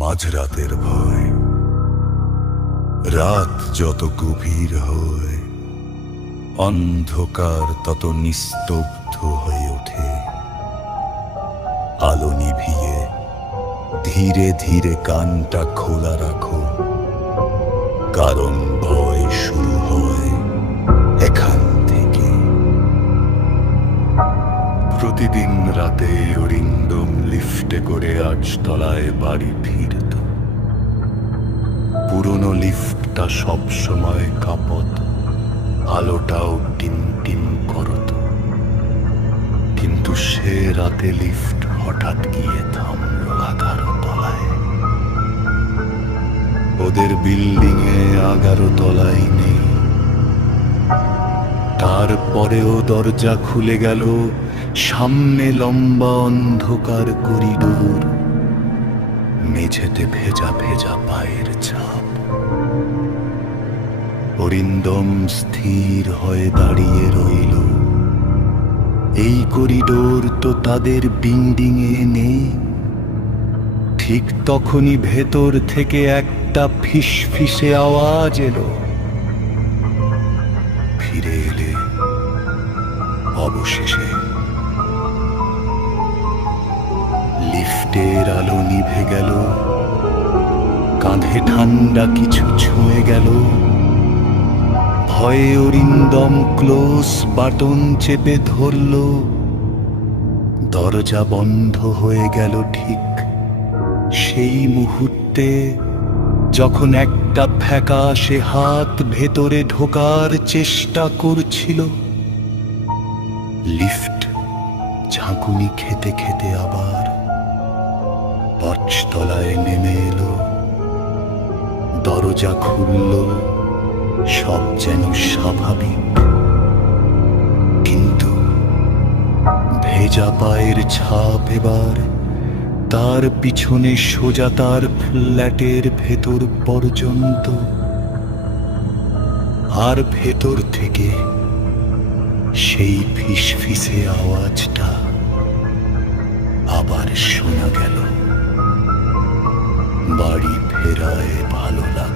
মাঝরাতের ভয়। রাত যত গভীর হয়, অন্ধকার তত নিস্তব্ধ হয়ে ওঠে। আলো নিভিয়ে ধীরে ধীরে কানটা খোলা রাখো। কারণ প্রতিদিন রাতে অরিন্দম লিফটে করে আটতলায় বাড়ি ফিরত। পুরনো লিফটটা সব সময় কাঁপত, আলোটাও টিম টিম করত। কিন্তু সে রাতে লিফট হঠাৎ গিয়ে থামল এগারো তলায়। ওদের বিল্ডিং এ এগারো তলায় নেই। তারপরেও দরজা খুলে গেল সামনে লম্বা অন্ধকার করিডোর, মেঝেতে ভেজা ভেজা পায়ের ছাপ। অরিন্দম স্থির হয়ে দাঁড়িয়ে রইল। এই করিডোর তো তাদের বিল্ডিং এ নেই। ঠিক তখনই ভেতর থেকে একটা ফিস ফিসে আওয়াজ এলো। ফিরে এলে অবশেষে লিফটের আলো নিভে গেল। কাঁধে ঠান্ডা কিছু ছুঁয়ে গেল। ভয়ে অরিন্দম ক্লোজ বাটন চেপে ধরল। দরজা বন্ধ হয়ে গেল ঠিক সেই মুহূর্তে, যখন একটা ফ্যাকা সে হাত ভেতরে ঢোকার চেষ্টা করছিল। লিফট ঝাঁকুনি খেতে খেতে আবার পাঁচতলায় নেমে এলো। দরজা খুলল, সব যেন স্বাভাবিক। কিন্তু ভেজা পায়ের ছাপ এবার তার পিছনে সোজা তার ফ্ল্যাটের ভেতর পর্যন্ত। আর ভেতর থেকে সেই ফিসফিসে আওয়াজটা আবার শোনা গেল। বাড়ি ফেরায় ভালো লাগল